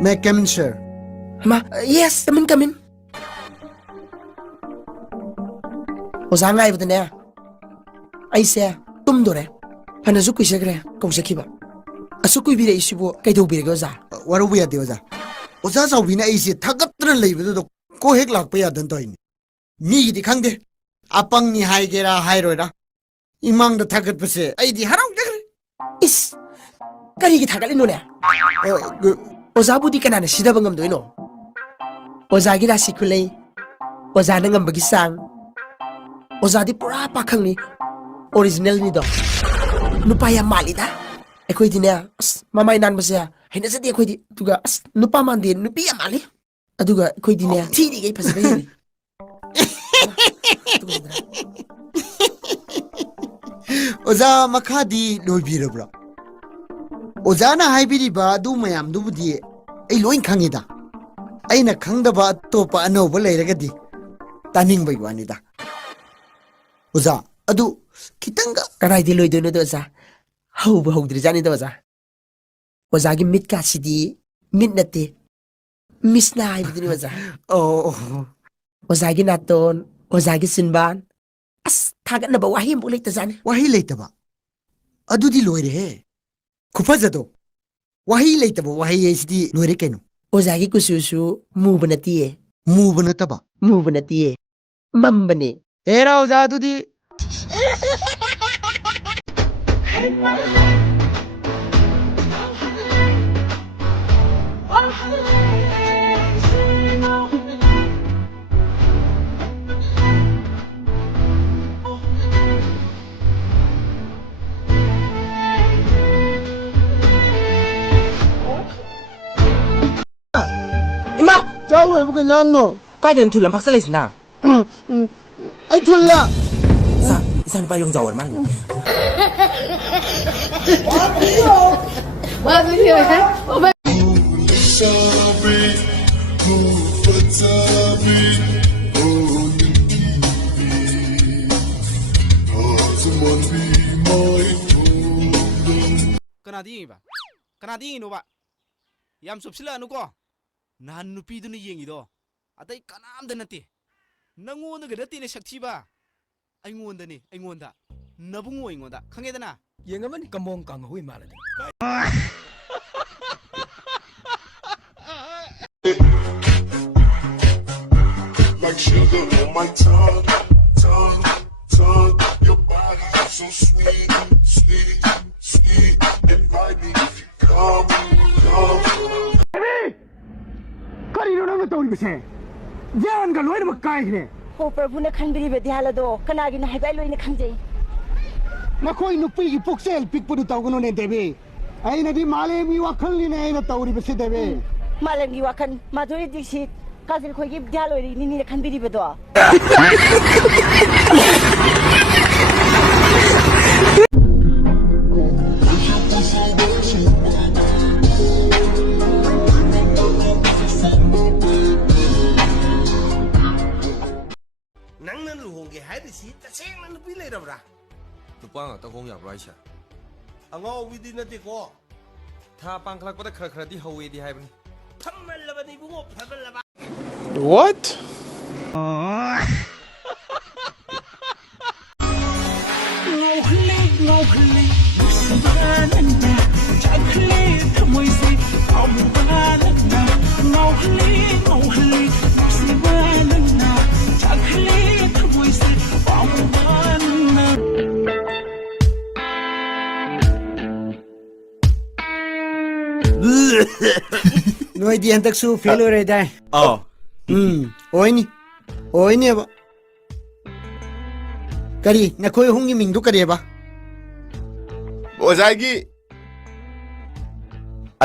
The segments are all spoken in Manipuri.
May I come in, sir? Yes, come in. 오자 ngaibdane aise tumdore hanazu kuisegre kausekiba asu kuibire isibo kaidobirege oza Waru ya de oza. Oza saubina aisi thagatra leibedo ko hek lakpa ya dan toini. Mi di khangde. Apang ni haigera hairoira. Imang da thagat pase ai di harau degre. is karigi thagalino ne oza budi kanana sidaba ngamdoino oza gi rasi kulei oza na ngambagi sang oza di pura pakhangni original ni do nupa ya malida ekoi di ne mamai nan base haina jati ekoi di tuga nupa mande nupi ya mali aduga ekoi di ne thiri gai phasbe ni Oza makhadi loibirabra. Oza na haibiriba du mayam dubudi ai loin khangida. Aina khangdaba topa anoba leiragadi taning bai wanida. Oza adu kitanga karai di loidono do oza hauba haudri jani do oza oza gi mit ka sidi mit nate misna haibdini oza oh oza gi naton oza gi sinban thagat na ba wahi mo leita jani wahi leitaba adudi loire he khufajado wahi leitaba wahi esdi loire kenu oza gi kususu mubanati mubanataba mambane era oza adudi ima jawe bukan nano kai den thulam phak salai sina ai thulla san pa yong jawar man Kanadi no ba yam subsila anu ko nan nupi du ni yengi do atai kanam da nati nango na gadati ne shakti ba ai ngonda ni ai ngonda nabungo ai ngonda khange da na yengamani kamong kang hui mala like sugar on my tongue, tongue, tongue. Your body is so sweet, sweet, sweet. Invite me if you come, come. करिनो न तौरी बसे जान का लोइन मक्काय ने हो प्रभु ने खनबिरी बेध्याला दो कनागी न हाइबाय लोइन खंगजे मखोई नुपी की पुक्सेल पिकपुदु तौगनो ने देबे आइनदि मालेमी वाखलनि ने आइना तौरी बसे देबे मालंगी वाखन माधुरी दीक्षित काजिल खोगी बेध्यालोरी निनि खनबिरी बेदो 누빵 땅콩 야브라이샤 angau widi na ti ko 타 빵클락 보다 크라크라디 하우에디 하이브니 thammal ni bungo phabal la What? Noi di antak su failure dai oh oini ba ꯀꯔꯤ ꯅꯈꯣꯏ ꯑꯍꯨꯝꯒꯤ ꯃꯤꯡꯗꯨ ꯀꯔꯤꯕ ꯑꯣꯖꯥꯒꯤ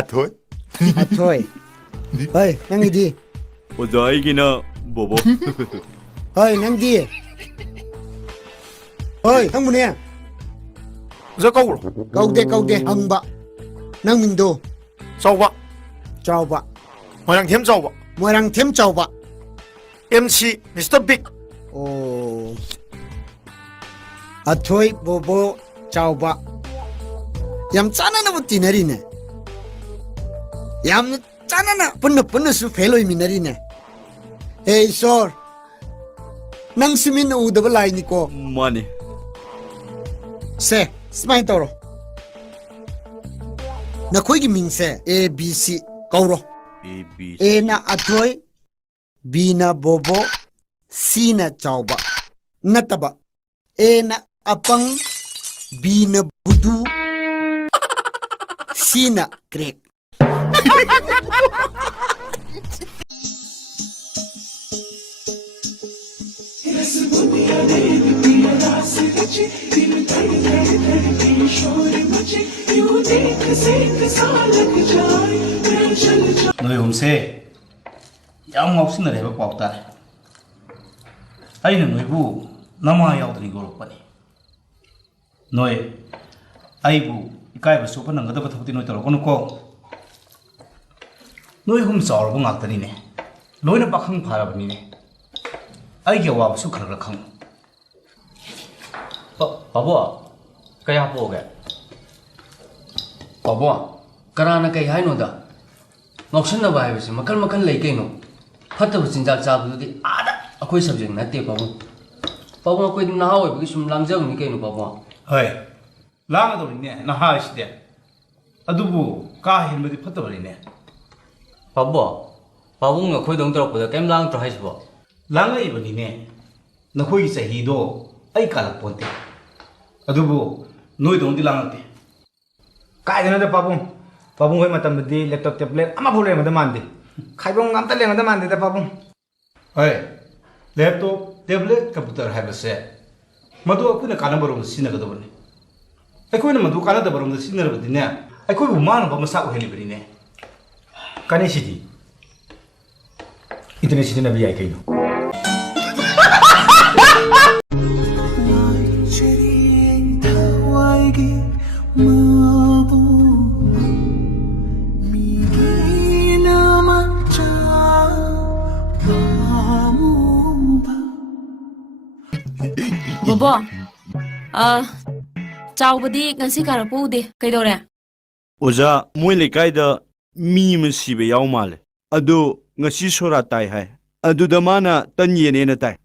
ꯑꯊꯣꯏ ꯑꯊꯣꯏ ꯍꯣꯏ ꯅꯪꯒꯤꯗꯤ ꯑꯣꯖꯥ ꯑꯩꯒꯤꯅ ꯕꯣꯕꯣ ꯍꯣꯏ ꯅꯪꯗꯤ ꯍꯣꯏ ꯅꯪꯕꯨꯅꯦ 어자 까불어. ꯀꯧꯗꯦ ꯍꯪꯕ ꯅꯪ ꯃꯤꯡꯗꯣ 짜오바. ꯆꯥꯎꯕ 모양팀 짜오바. ꯃꯣꯏꯔꯥꯡꯊꯦꯝ ꯆꯥꯎꯕ MC 미스터 빅. ꯑꯣ ꯑꯊꯣꯏ ꯕꯣꯕꯣ ꯆꯥꯎꯕ ꯌꯥꯝ ꯆꯥꯟꯅꯅꯕ ꯇꯤꯟꯅꯔꯤꯅꯦ ꯌꯥꯝꯅ ꯆꯥꯟꯅꯅ ꯄꯨꯟꯅꯁꯨ ꯐꯦꯜ ꯑꯣꯏꯃꯤꯟꯅꯔꯤꯅꯦ ꯍꯦ ꯏꯁꯣꯔ ꯅꯪ ꯁꯤꯃꯤꯟꯅ ꯎꯗꯕ ꯂꯥꯏꯅꯤꯀꯣ ꯃꯥꯅꯦ ꯁꯦ ꯁꯨꯃꯥꯏꯅ ꯇꯧꯔꯣ ꯅꯈꯣꯏꯒꯤ ꯃꯤꯡꯁꯦ A B C ꯀꯧꯔꯣ A B A ꯅ ꯑꯊꯣꯏ B ꯅ ꯕꯣꯕꯣ C ꯅ ꯆꯥꯎꯕ ꯅꯠꯇꯕ A ꯅ ꯑꯄꯪ B ꯅ ꯕꯨꯗꯨ C ꯅ ꯀ꯭ꯔꯦꯛ ꯅꯣꯏ ꯑꯍꯨꯝꯁꯦ ꯌꯥꯝ ꯉꯥꯎꯁꯤꯟꯅꯔꯦꯕ ꯄꯥꯎ ꯇꯥꯔꯦ ꯑꯩꯅ ꯅꯣꯏꯕꯨ ꯅꯃꯥ ꯌꯥꯎꯗꯅ ꯌꯧꯔꯛꯄꯅꯤ ꯅꯣꯏ ꯑꯩꯕꯨ ꯏꯀꯥꯏꯕ ꯆꯣꯞꯄ ꯅꯪꯒꯗꯕ ꯊꯕꯛꯇꯤ ꯅꯣꯏ ꯇꯧꯔꯛꯀꯅꯨꯀꯣ ꯅꯣꯏ ꯑꯍꯨꯝ ꯆꯥꯎꯔꯕ ꯉꯥꯛꯇꯅꯤꯅꯦ ꯂꯣꯏꯅ ꯄꯥꯈꯪ ꯐꯥꯔꯕꯅꯤꯅꯦ ꯑꯩꯒꯤ ꯑꯋꯥꯕꯁꯨ ꯈꯔ ꯈꯔ ꯈꯪꯉꯨ ꯄꯥꯕꯣ ꯀꯌꯥ ꯄꯣꯛꯒꯦ ꯄꯥꯕꯣ ꯀꯅꯥꯅ ꯀꯩ ꯍꯥꯏꯅꯣꯗ ꯉꯥꯎꯁꯟꯅꯕ ꯍꯥꯏꯕꯁꯤ ꯃꯈꯜ ꯃꯈꯜ ꯂꯩ ꯀꯩꯅꯣ ꯐꯠꯇꯕ ꯆꯤꯟꯖꯥꯛ ꯆꯥꯕꯗꯨꯗꯤ ꯑꯥꯗ ꯑꯩꯈꯣꯏ ꯁꯕꯖꯦꯛ ꯅꯠꯇꯦ ꯄꯥꯕꯨꯡ ꯄꯥꯕꯨꯡ ꯑꯩꯈꯣꯏꯗꯤ ꯅꯍꯥ ꯑꯣꯏꯕꯒꯤ ꯁꯨꯝ ꯂꯥꯡꯖꯕꯅꯤ ꯀꯩꯅꯣ ꯄꯥꯕꯨꯡ ꯍꯣꯏ ꯂꯥꯡꯒꯗꯧꯔꯤꯅꯦ ꯅꯍꯥ ꯍꯥꯏꯁꯤꯗꯤ ꯑꯗꯨꯕꯨ ꯀꯥ ꯍꯦꯟꯕꯗꯤ ꯐꯠꯇꯕꯅꯤꯅꯦ ꯄꯥꯕꯣ ꯄꯥꯕꯨꯡ ꯑꯩꯈꯣꯏꯗꯧꯅ ꯇꯧꯔꯛꯄꯗ ꯀꯩꯝ ꯂꯥꯡꯗ꯭ꯔꯣ ꯍꯥꯏꯁꯤꯕꯣ ꯂꯥꯡꯉꯛꯏꯕꯅꯤꯅꯦ ꯅꯈꯣꯏꯒꯤ ꯆꯍꯤꯗꯣ ꯑꯩ ꯀꯥꯜꯂꯛꯄꯣꯟꯇꯦ ꯑꯗꯨꯕꯨ ꯅꯣꯏꯗꯧꯅꯗꯤ ꯂꯥꯡꯉꯛꯇꯦ ꯀꯥꯏꯗꯅꯣꯗ ꯄꯥꯕꯨꯡ ꯄꯥꯕꯨꯡ ꯍꯣꯏ ꯃꯇꯝꯗꯗꯤ ꯂꯦꯞꯇꯣꯞ ꯇꯦꯕ꯭ꯂꯦꯠ ꯑꯃꯐꯥꯎ ꯂꯩꯔꯝꯒꯗꯕ ꯃꯥꯟꯗꯦ ꯈꯥꯏꯕꯝ ꯑꯝꯇ ꯂꯩꯔꯝꯒꯗꯕ ꯃꯥꯟꯗꯦꯗ ꯄꯥꯕꯨꯡ ꯍꯣꯏ ꯂꯦꯞꯇꯣꯞ ꯇꯦꯕ꯭ꯂꯦꯠ ꯀꯝꯄ꯭ꯌꯨꯇꯔ ꯍꯥꯏꯕꯁꯦ ꯃꯗꯨ ꯑꯩꯈꯣꯏꯅ ꯀꯥꯟꯅꯕꯔꯣꯝꯗ ꯁꯤꯖꯤꯟꯅꯒꯗꯕꯅꯤ ꯑꯩꯈꯣꯏꯅ ꯃꯗꯨ ꯀꯥꯟꯅꯗꯕꯔꯣꯝꯗ ꯁꯤꯖꯤꯟꯅꯔꯕꯗꯤꯅꯦ ꯑꯩꯈꯣꯏꯕꯨ ꯃꯥꯡꯅꯕ ꯃꯁꯥꯛ ꯑꯣꯏꯍꯜꯂꯤꯕꯅꯤꯅꯦ ꯀꯥꯟꯅꯩꯁꯤꯗꯤ ꯏꯟꯇꯔꯅꯦꯠ ꯁꯤꯖꯤꯟꯅꯕ ꯌꯥꯏ ꯀꯩꯅꯣ ꯕꯣꯕꯣ ꯆꯥꯎꯕꯗꯤ ꯉꯁꯤ ꯀꯥꯔꯛꯄ ꯎꯗꯦ ꯀꯩꯗꯧꯔꯦ ꯑꯣꯖꯥ ꯃꯣꯏ ꯂꯩꯀꯥꯏꯗ ꯃꯤ ꯑꯃ ꯁꯤꯕ ꯌꯥꯎ ꯃꯥꯜꯂꯦ ꯑꯗꯣ ꯉꯁꯤ ꯁꯣꯔꯥꯠ ꯇꯥꯏ ꯍꯥꯏ ꯑꯗꯨꯗ ꯃꯥꯅ ꯇꯟ ꯌꯦꯟꯅꯦꯅ ꯇꯥꯏ